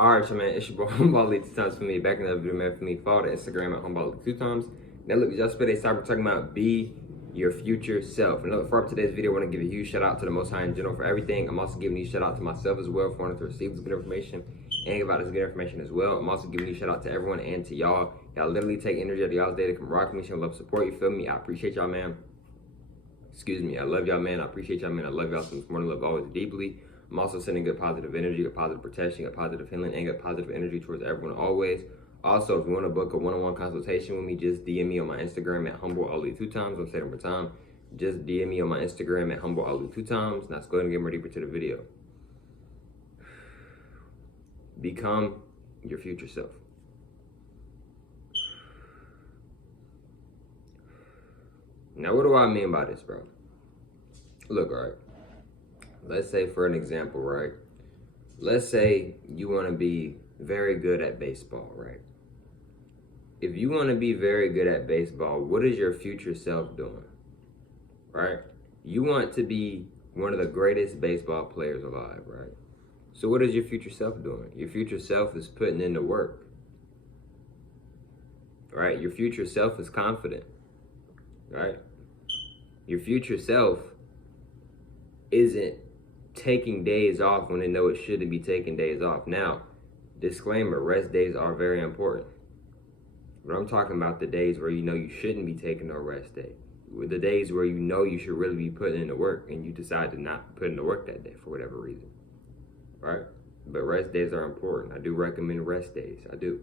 Alright, so man, it's your boy Homeball 2 times for me. Back in the video, man, for me. Follow the Instagram at Homeball 2 times. Now, look, just today, we're talking about be your future self. And look, for today's video, I want to give a huge shout out to the Most High in general for everything. I'm also giving you a shout out to myself as well for wanting to receive this good information and give out this good information as well. I'm also giving you a shout out to everyone and to y'all. Y'all literally take energy out of y'all's day to come rock with me, show love, support. You feel me? I appreciate y'all, man. Excuse me. I love y'all, man. I appreciate y'all, man. I love y'all so much more than love always deeply. I'm also sending good positive energy, good positive protection, good positive healing, and good positive energy towards everyone always. Also, if you want to book a one-on-one consultation with me, just DM me on my Instagram at HumbleAli2 times. I'll say it one more time. Just DM me on my Instagram at HumbleAli2 times. Now let's go ahead and get more deeper to the video. Become your future self. Now, what do I mean by this, bro? Look, all right. Let's say, for an example, right? Let's say you want to be very good at baseball, right? If you want to be very good at baseball, what is your future self doing, right? You want to be one of the greatest baseball players alive, right? So what is your future self doing? Your future self is putting in the work, right? Your future self is confident, right? Your future self isn't taking days off when they know it shouldn't be taking days off. Now, disclaimer, rest days are very important. But I'm talking about the days where you know you shouldn't be taking no rest day. The days where you know you should really be putting in the work and you decide to not put in the work that day for whatever reason, right? But rest days are important. I do recommend rest days. I do.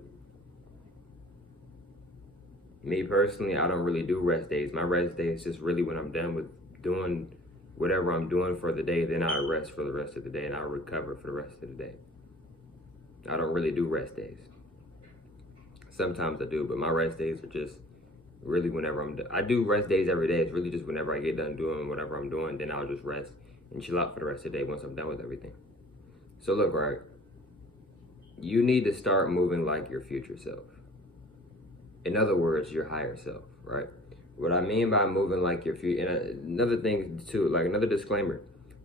Me personally, I don't really do rest days. My rest day is just really when I'm done with doing whatever I'm doing for the day, then I rest for the rest of the day and I recover for the rest of the day. I don't really do rest days. Sometimes I do, but my rest days are just really whenever I'm done. I do rest days every day. It's really just whenever I get done doing whatever I'm doing, then I'll just rest and chill out for the rest of the day once I'm done with everything. So look, right, you need to start moving like your future self. In other words, your higher self, right? What I mean by moving like your future, and another thing too, like another disclaimer,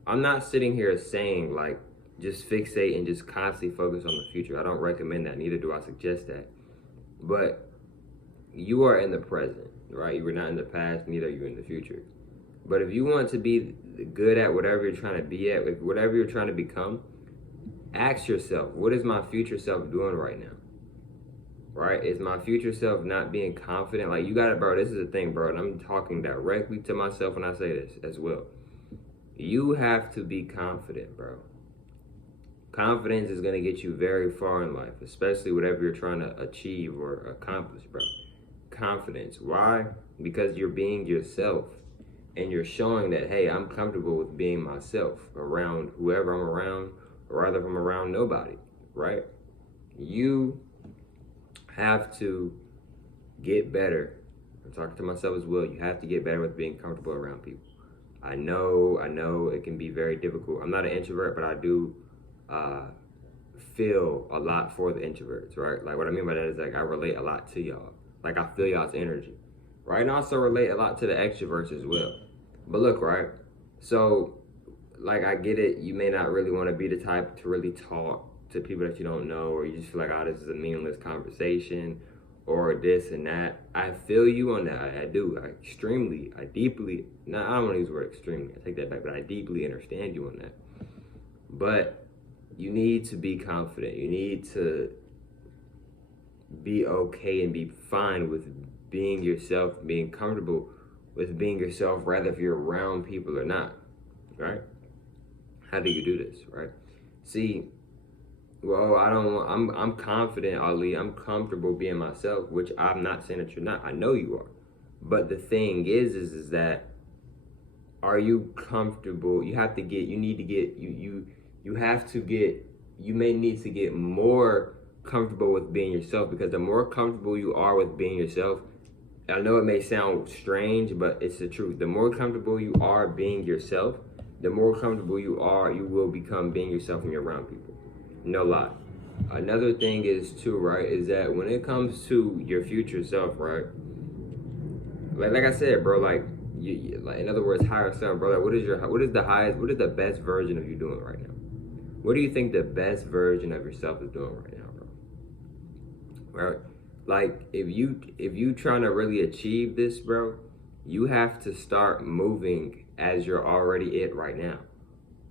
I'm not sitting here saying like just fixate and just constantly focus on the future. I don't recommend that, neither do I suggest that. But you are in the present, right? You are not in the past, neither are you in the future. But if you want to be good at whatever you're trying to be at, whatever you're trying to become, ask yourself, what is my future self doing right now? Right? Is my future self not being confident? Like, you gotta, bro, this is the thing, bro, and I'm talking directly to myself when I say this as well. You have to be confident, bro. Confidence is gonna get you very far in life, especially whatever you're trying to achieve or accomplish, bro. Confidence. Why? Because you're being yourself and you're showing that, hey, I'm comfortable with being myself around whoever I'm around, or rather if I'm around nobody, right? You have to get better. I'm talking to myself as well. You have to get better with being comfortable around people. I know it can be very difficult. I'm not an introvert, but I do feel a lot for the introverts, right? Like, what I mean by that is, like, I relate a lot to y'all. Like, I feel y'all's energy, right? And I also relate a lot to the extroverts as well. But look, right? So, like, I get it. You may not really want to be the type to really talk to people that you don't know, or you just feel like, oh, this is a meaningless conversation, or this and that. I feel you on that. I do. I deeply, I don't want to use the word extremely. I take that back, but I deeply understand you on that. But you need to be confident. You need to be okay and be fine with being yourself, being comfortable with being yourself, rather if you're around people or not, right? How do you do this, right? See, well, I'm confident, Ali. I'm comfortable being myself, which I'm not saying that you're not. I know you are. But the thing is that, are you comfortable? You have to get, you need to get, you have to get, you may need to get more comfortable with being yourself, because the more comfortable you are with being yourself, I know it may sound strange, but it's the truth. The more comfortable you are being yourself, the more comfortable you will become being yourself when you're around people. No lie. Another thing is too, right, is that when it comes to your future self, right, like I said, bro, like, like, in other words, higher self, bro, like, what is the best version of you doing right now? What do you think the best version of yourself is doing right now, bro? Right? Like if you trying to really achieve this, bro, you have to start moving as you're already it right now.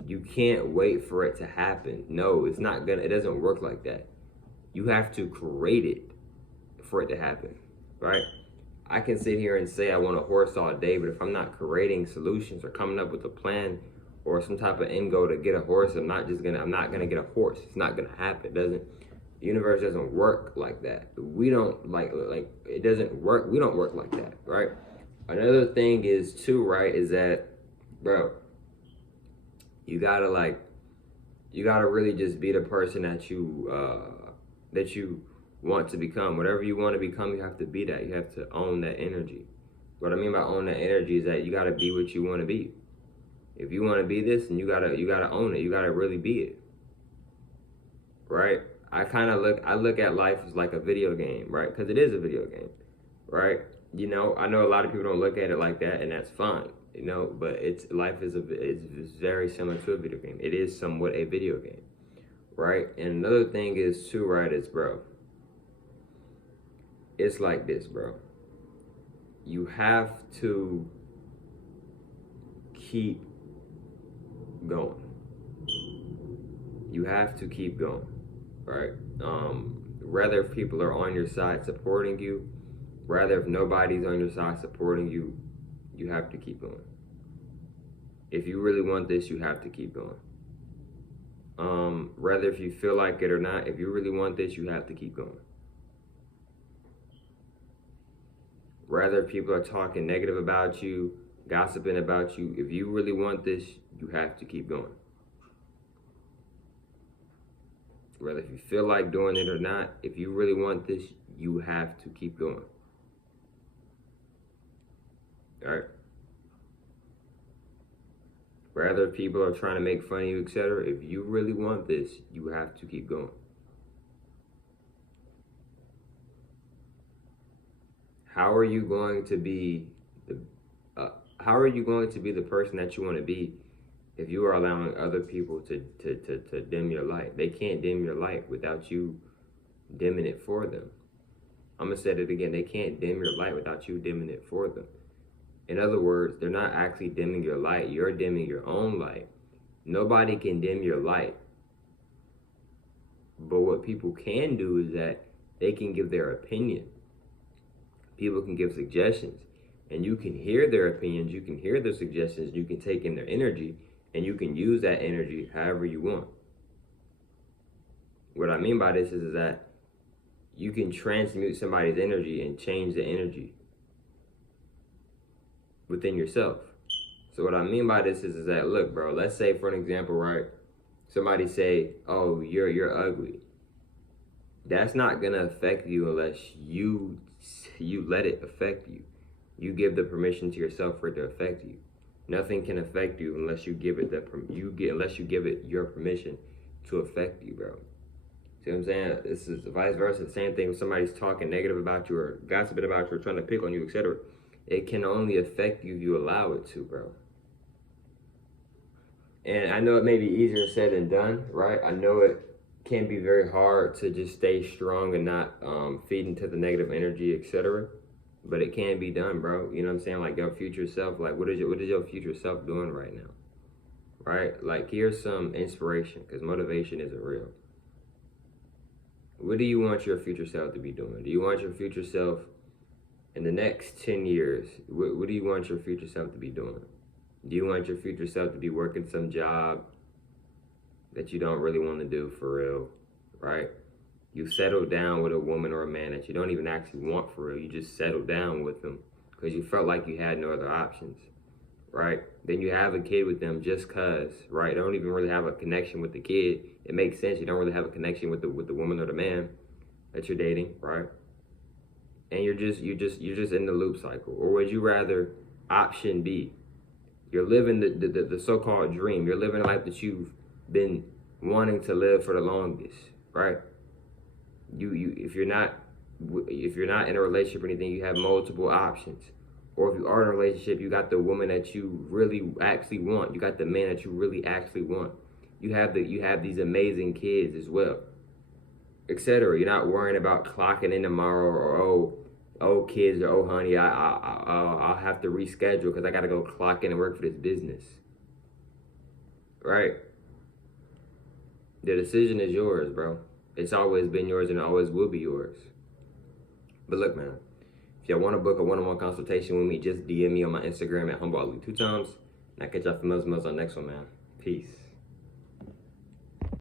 You can't wait for it to happen. No, it's not gonna. It doesn't work like that. You have to create it for it to happen, right? I can sit here and say I want a horse all day, but if I'm not creating solutions or coming up with a plan or some type of end goal to get a horse, I'm not gonna get a horse. It's not gonna happen. The universe doesn't work like that. We don't like it doesn't work. We don't work like that, right? Another thing is too, right, is that, bro, you gotta really just be the person that you want to become. Whatever you want to become, you have to be that. You have to own that energy. What I mean by own that energy is that you gotta be what you want to be. If you want to be this, then you gotta own it. You gotta really be it, right? I look at life as like a video game, right? Because it is a video game, right? You know, I know a lot of people don't look at it like that, and that's fine. You know, but life is very similar to a video game. It is somewhat a video game, right? And another thing is too, right, is, bro, it's like this, bro. You have to keep going. You have to keep going, right? Rather if people are on your side supporting you, rather if nobody's on your side supporting you, you have to keep going. If you really want this, you have to keep going. Rather if you feel like it or not, if you really want this, you have to keep going. Rather if people are talking negative about you, gossiping about you, if you really want this, you have to keep going. Whether if you feel like doing it or not, if you really want this, you have to keep going. All right? Whether people are trying to make fun of you, etc., if you really want this, you have to keep going. How are you going to be the person that you want to be if you are allowing other people to dim your light? They can't dim your light without you dimming it for them. I'm going to say it again. They can't dim your light without you dimming it for them. In other words, they're not actually dimming your light. You're dimming your own light. Nobody can dim your light. But what people can do is that they can give their opinion. People can give suggestions. And you can hear their opinions, you can hear their suggestions, you can take in their energy, and you can use that energy however you want. What I mean by this is that you can transmute somebody's energy and change the energy within yourself. So what I mean by this is that, look, bro, let's say for an example, right? Somebody say, oh, you're ugly. That's not gonna affect you unless you let it affect you. You give the permission to yourself for it to affect you. Nothing can affect you unless you give it your permission to affect you, bro. See what I'm saying? This is vice versa. The same thing if somebody's talking negative about you or gossiping about you or trying to pick on you, etc. It can only affect you if you allow it to, bro. And I know it may be easier said than done, right? I know it can be very hard to just stay strong and not feed into the negative energy, etc. But it can be done, bro. You know what I'm saying? Like your future self, like what is your future self doing right now? Right? Like here's some inspiration, because motivation isn't real. What do you want your future self to be doing? Do you want your future self in the next 10 years? What do you want your future self to be doing? Do you want your future self to be working some job that you don't really want to do for real, right? You settled down with a woman or a man that you don't even actually want for real. You just settled down with them because you felt like you had no other options, right? Then you have a kid with them just cause, right? They don't even really have a connection with the kid. It makes sense. You don't really have a connection with the woman or the man that you're dating, right? And you're just in the loop cycle. Or would you rather option B? You're living the so-called dream. You're living a life that you've been wanting to live for the longest, right? If you're not in a relationship or anything, you have multiple options. Or if you are in a relationship, you got the woman that you really actually want. You got the man that you really actually want. You have these amazing kids as well, etc. You're not worrying about clocking in tomorrow or oh kids or oh honey, I'll have to reschedule because I gotta go clock in and work for this business. Right? The decision is yours, bro. It's always been yours and it always will be yours. But look, man, if y'all want to book a one-on-one consultation with me, just DM me on my Instagram at HumbleAli 2 times. And I'll catch y'all for Mills on the next one, man. Peace.